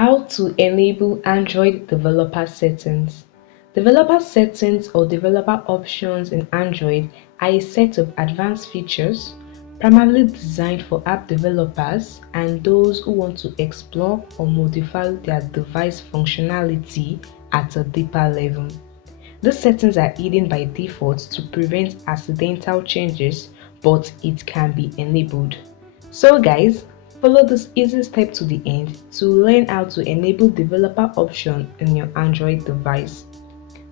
How to enable Android developer settings. Developer settings or developer options in Android are a set of advanced features primarily designed for app developers and those who want to explore or modify their device functionality at a deeper level. These settings are hidden by default to prevent accidental changes, but it can be enabled. So guys, follow this easy step to the end to learn how to enable developer option in your Android device.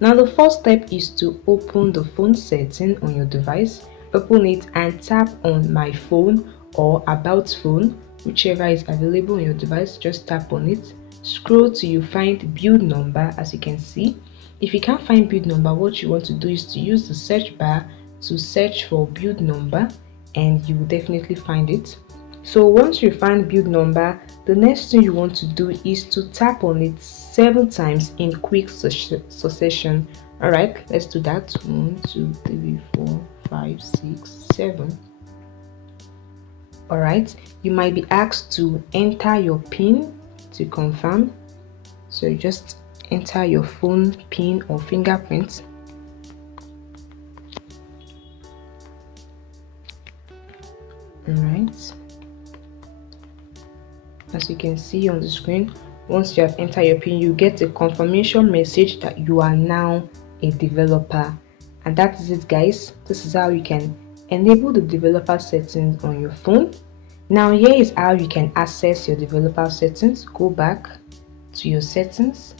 Now the first step is to open the phone setting on your device. Open it and tap on my phone or about phone, whichever is available on your device. Just tap on it. Scroll till you find build number. As you can see, if you can't find build number, what you want to do is to use the search bar to search for build number and you will definitely find it. So once you find build number, the next thing you want to do is to tap on it 7 times in quick succession. Alright, let's do that. 1, 2, 3, 4, 5, 6, 7. Alright, you might be asked to enter your PIN to confirm. So you just enter your phone PIN or fingerprint. Alright. As you can see on the screen, once you have entered your PIN, you get a confirmation message that you are now a developer. And that is it, guys. This is how you can enable the developer settings on your phone. Now here is how you can access your developer settings. Go back to your settings.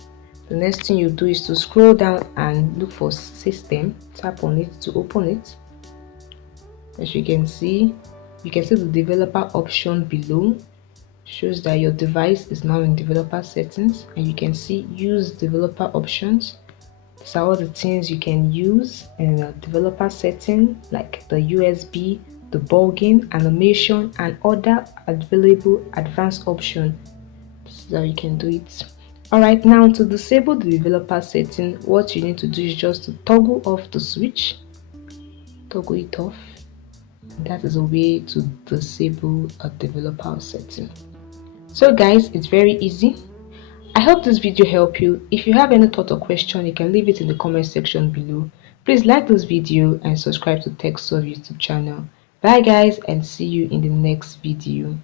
The next thing you do is to scroll down and look for system. Tap on it to open it. As you can see the developer option below. Shows that your device is now in developer settings, and you can see use developer options. These are all the things you can use in a developer setting, like the USB, debugging, animation, and other available advanced options. This is how you can do it. Alright, now to disable the developer setting, what you need to do is just to toggle off the switch. Toggle it off. That is a way to disable a developer setting. So guys, it's very easy. I hope this video helped you. If you have any thought or question, you can leave it in the comment section below. Please like this video and subscribe to TechSolve YouTube channel. Bye guys, and see you in the next video.